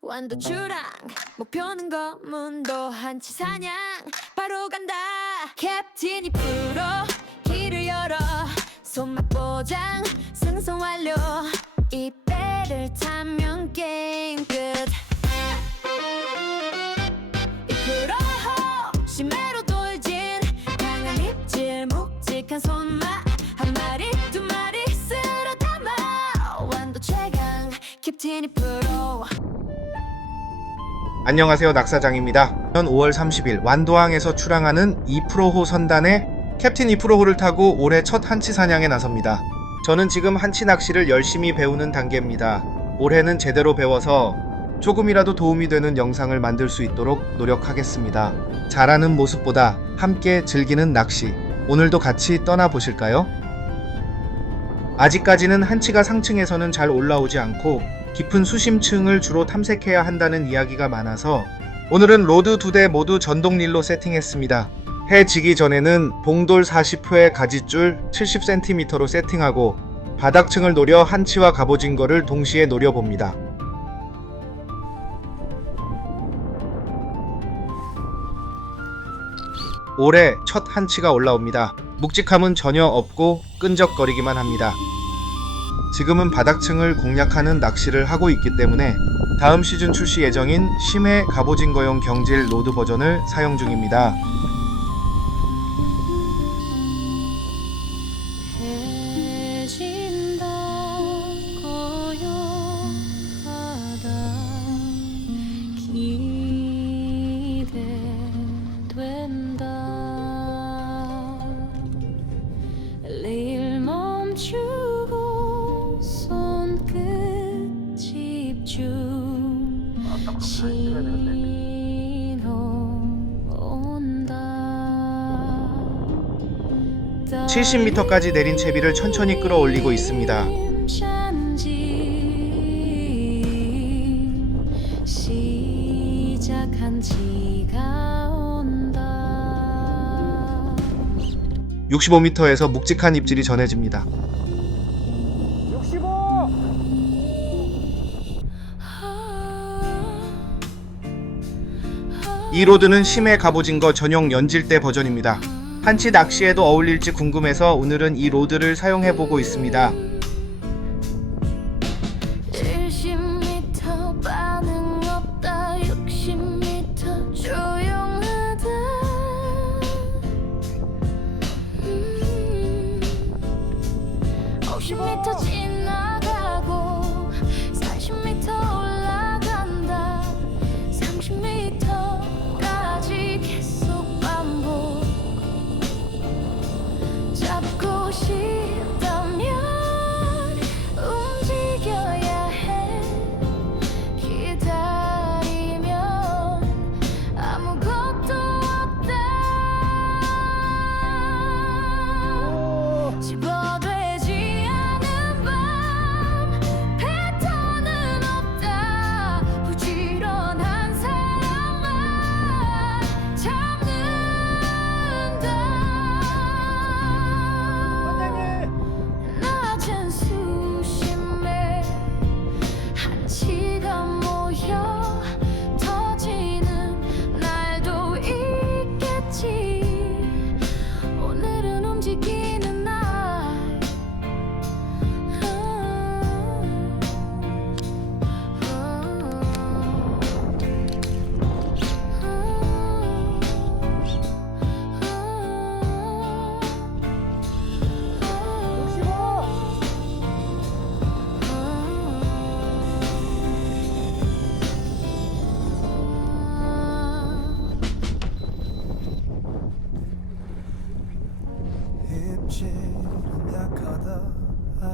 완도 주랑 목표는 검문도 한치 사냥. 바로 간다. 캡틴이 프로 길을 열어. 손맛 보장 승선 완료. 이 배를 타면 게임 끝. 이 프로 심해로 돌진. 강한 입질 묵직한 손맛. 한 마리 두 마리 쓸어 담아. 완도 최강 캡틴이 프로 안녕하세요 낙사장입니다. 5월 30일 완도항에서 출항하는 2프로호 선단의 캡틴 2프로호를 타고 올해 첫 한치 사냥에 나섭니다. 저는 지금 한치 낚시를 열심히 배우는 단계입니다. 올해는 제대로 배워서 조금이라도 도움이 되는 영상을 만들 수 있도록 노력하겠습니다. 잘하는 모습보다 함께 즐기는 낚시. 오늘도 같이 떠나 보실까요? 아직까지는 한치가 상층에서는 잘 올라오지 않고 깊은 수심층을 주로 탐색해야 한다는 이야기가 많아서 오늘은 로드 두 대 모두 전동릴로 세팅했습니다. 해 지기 전에는 봉돌 40호의 가지줄 70cm로 세팅하고 바닥층을 노려 한치와 갑오징어를 동시에 노려봅니다. 올해 첫 한치가 올라옵니다. 묵직함은 전혀 없고 끈적거리기만 합니다. 지금은 바닥층을 공략하는 낚시를 하고 있기 때문에 다음 시즌 출시 예정인 심해 갑오징어용 경질 로드 버전을 사용 중입니다. 70m까지 내린 채비를 천천히 끌어올리고 있습니다. 시작한 지가 온다 65m에서 묵직한 입질이 전해집니다. 이 로드는 심해 갑오징어 전용 연질대 버전입니다. 한치 낚시에도 어울릴지 궁금해서 오늘은 이 로드를 사용해보고 있습니다.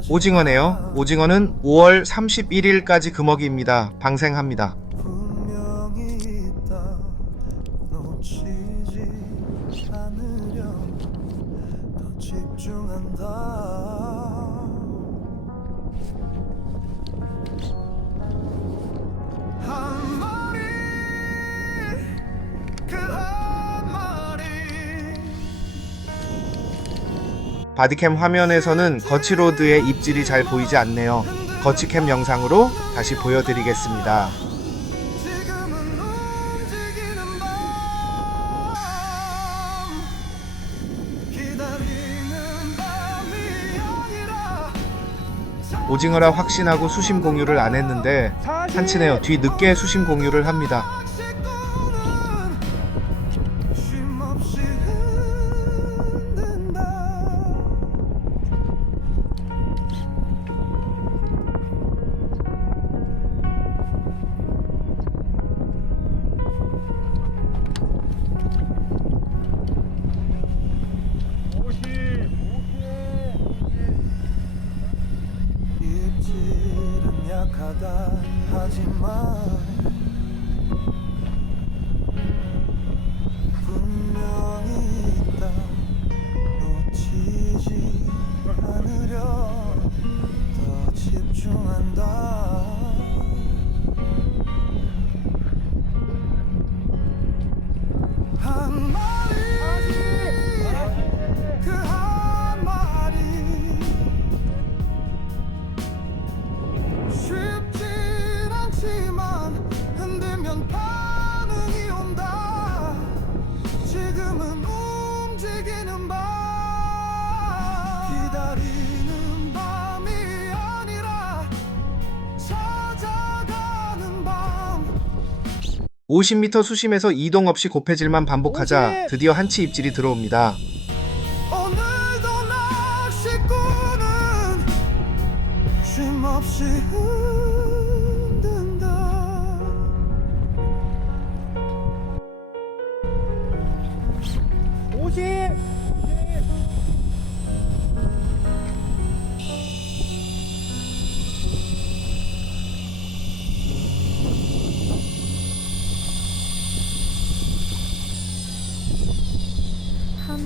오징어네요. 오징어는 5월 31일까지 금어기입니다. 방생합니다. 바디캠 화면에서는 거치로드의 입질이 잘 보이지 않네요. 거치캠 영상으로 다시 보여드리겠습니다. 오징어라 확신하고 수심 공유를 안 했는데 한치네요 뒤늦게 수심 공유를 합니다. 50m 수심에서 이동 없이 곱해질만 반복하자 드디어 한치 입질이 들어옵니다.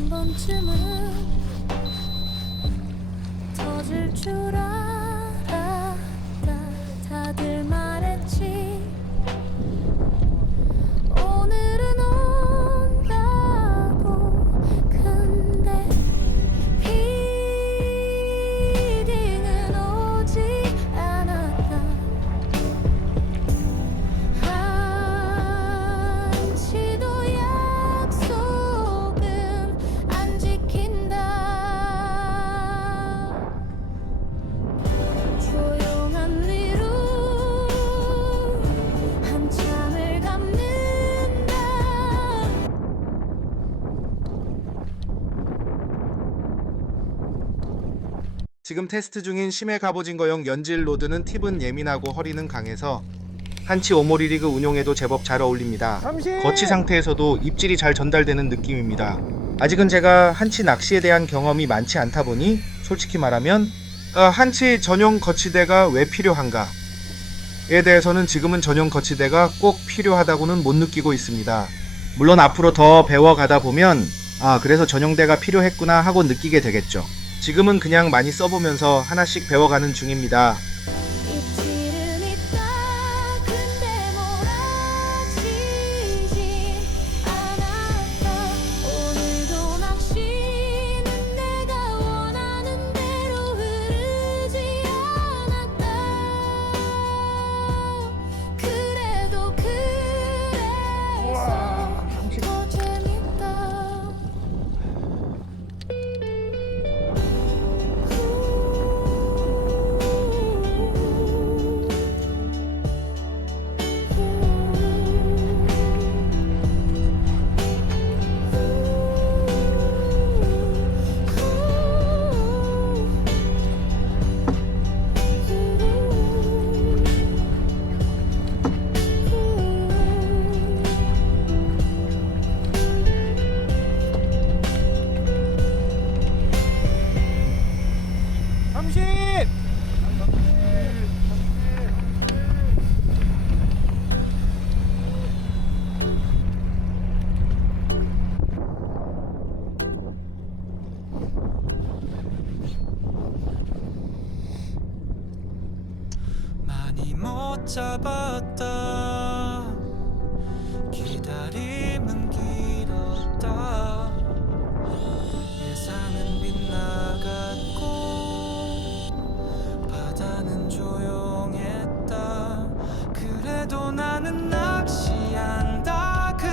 한 번쯤은 터질 줄 알았 지금 테스트 중인 심해 갑오징어용 연질 로드는 팁은 예민하고 허리는 강해서 한치 오모리 리그 운용에도 제법 잘 어울립니다. 거치 상태에서도 입질이 잘 전달되는 느낌입니다. 아직은 제가 한치 낚시에 대한 경험이 많지 않다 보니 솔직히 말하면 어, 한치 전용 거치대가 왜 필요한가? 에 대해서는 지금은 전용 거치대가 꼭 필요하다고는 못 느끼고 있습니다. 물론 앞으로 더 배워가다 보면 아 그래서 전용대가 필요했구나 하고 느끼게 되겠죠. 지금은 그냥 많이 써보면서 하나씩 배워가는 중입니다. 많이 못 잡았다. 기다림은 길었다. 예상은 빗나갔고 바다는 조용했다. 그래도 나는 낚시한다. 그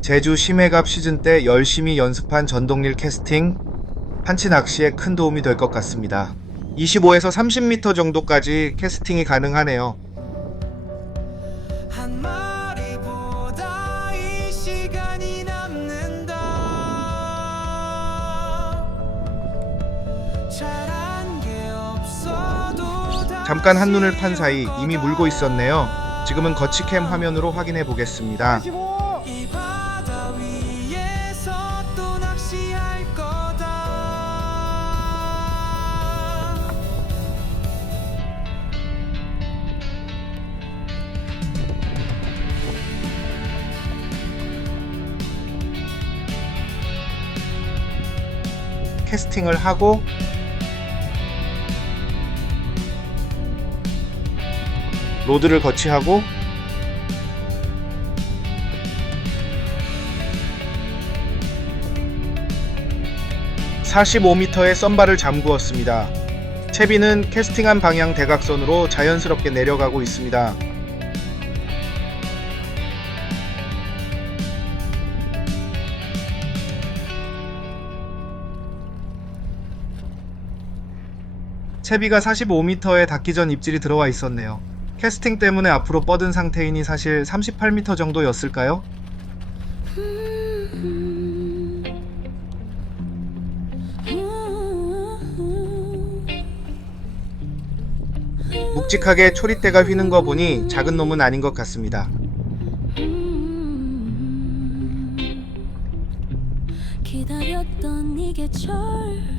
제주 심해갑 시즌 때 열심히 연습한 전동릴 캐스팅 한치 낚시에 큰 도움이 될 것 같습니다. 25에서 30m 정도까지 캐스팅이 가능하네요. 잠깐 한눈을 판 사이 이미 물고 있었네요. 지금은 거치캠 화면으로 확인해 보겠습니다. 캐스팅을 하고 로드를 거치하고 (45m의) 썬바를 잠구었습니다. 채비는 캐스팅한 방향 대각선으로 자연스럽게 내려가고 있습니다 채비가 45m에 닿기 전 입질이 들어와 있었네요. 캐스팅 때문에 앞으로 뻗은 상태이니 사실 38m 정도였을까요? 묵직하게 초리대가 휘는 거 보니 작은 놈은 아닌 것 같습니다. 기다렸던 이게 철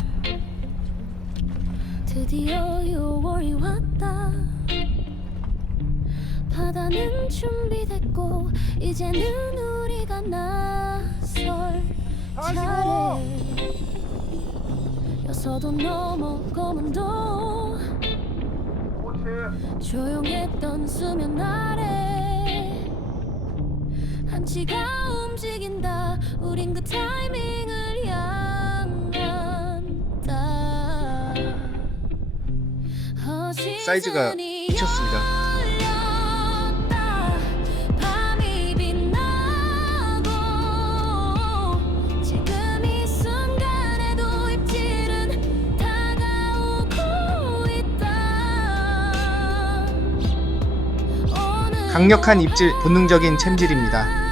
드디어 6월이 왔다. 바다는 준비됐고 이제는 우리가 나설 차례. 여서도 넘어 검은도 조용했던 수면 아래. 한치가 움직인다. 우린 그 타이밍을 사이즈가 미쳤습니다. 강력한 입질, 본능적인 챔질입니다.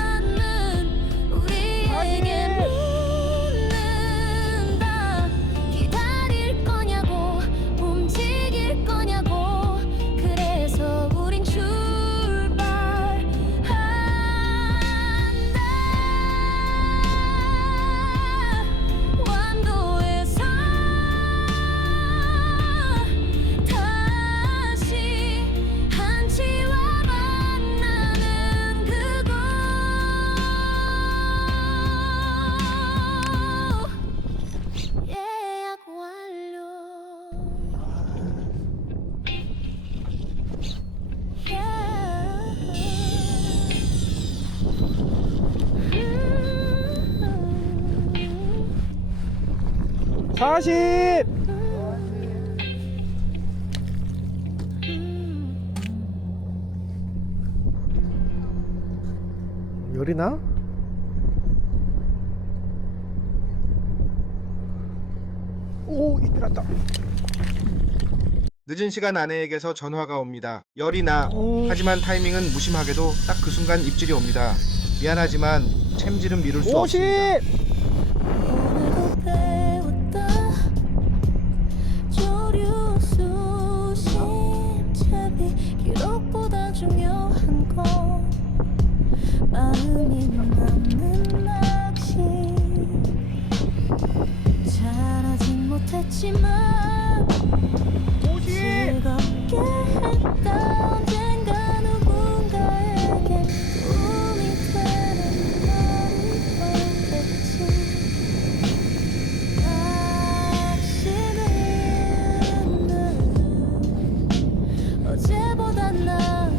40 열이 나? 오 이들었다 늦은 시간 아내에게서 전화가 옵니다. 열이 나. 오. 하지만 타이밍은 무심하게도 딱 그 순간 입질이 옵니다. 미안하지만 챔질은 미룰 수 50 없습니다.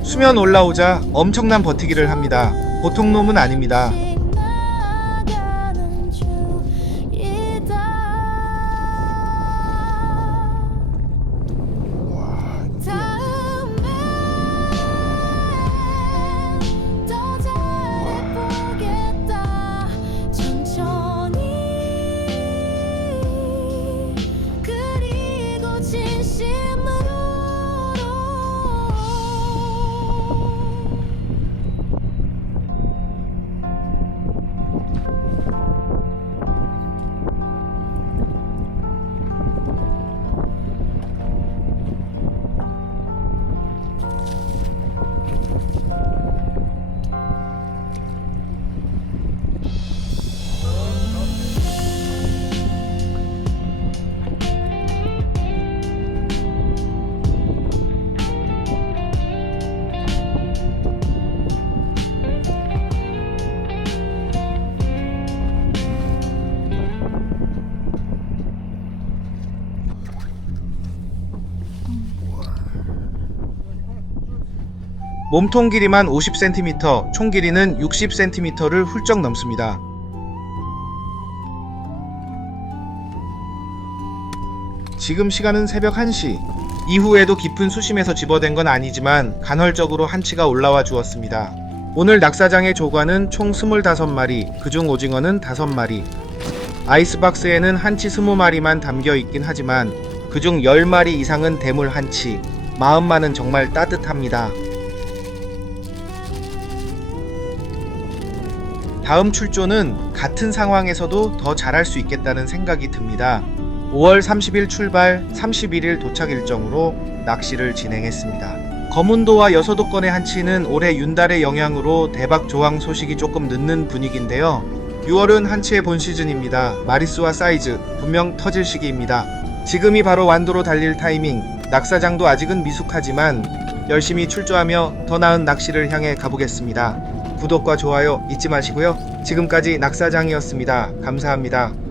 수면 올라오자 엄청난 버티기를 합니다. 보통 놈은 아닙니다. 몸통 길이만 50cm, 총 길이는 60cm를 훌쩍 넘습니다. 지금 시간은 새벽 1시. 이후에도 깊은 수심에서 집어댄 건 아니지만 간헐적으로 한치가 올라와 주었습니다. 오늘 낙사장의 조과는 총 25마리, 그중 오징어는 5마리. 아이스박스에는 한치 20마리만 담겨 있긴 하지만 그중 10마리 이상은 대물 한치. 마음만은 정말 따뜻합니다. 다음 출조는 같은 상황에서도 더 잘할 수 있겠다는 생각이 듭니다. 5월 30일 출발, 31일 도착 일정으로 낚시를 진행했습니다. 검은도와 여서도권의 한치는 올해 윤달의 영향으로 대박 조항 소식이 조금 늦는 분위기인데요. 6월은 한치의 본 시즌입니다. 마리수와 사이즈 분명 터질 시기입니다. 지금이 바로 완도로 달릴 타이밍. 낙사장도 아직은 미숙하지만 열심히 출조하며 더 나은 낚시를 향해 가보겠습니다. 구독과 좋아요 잊지 마시고요. 지금까지 낙사장이었습니다. 감사합니다.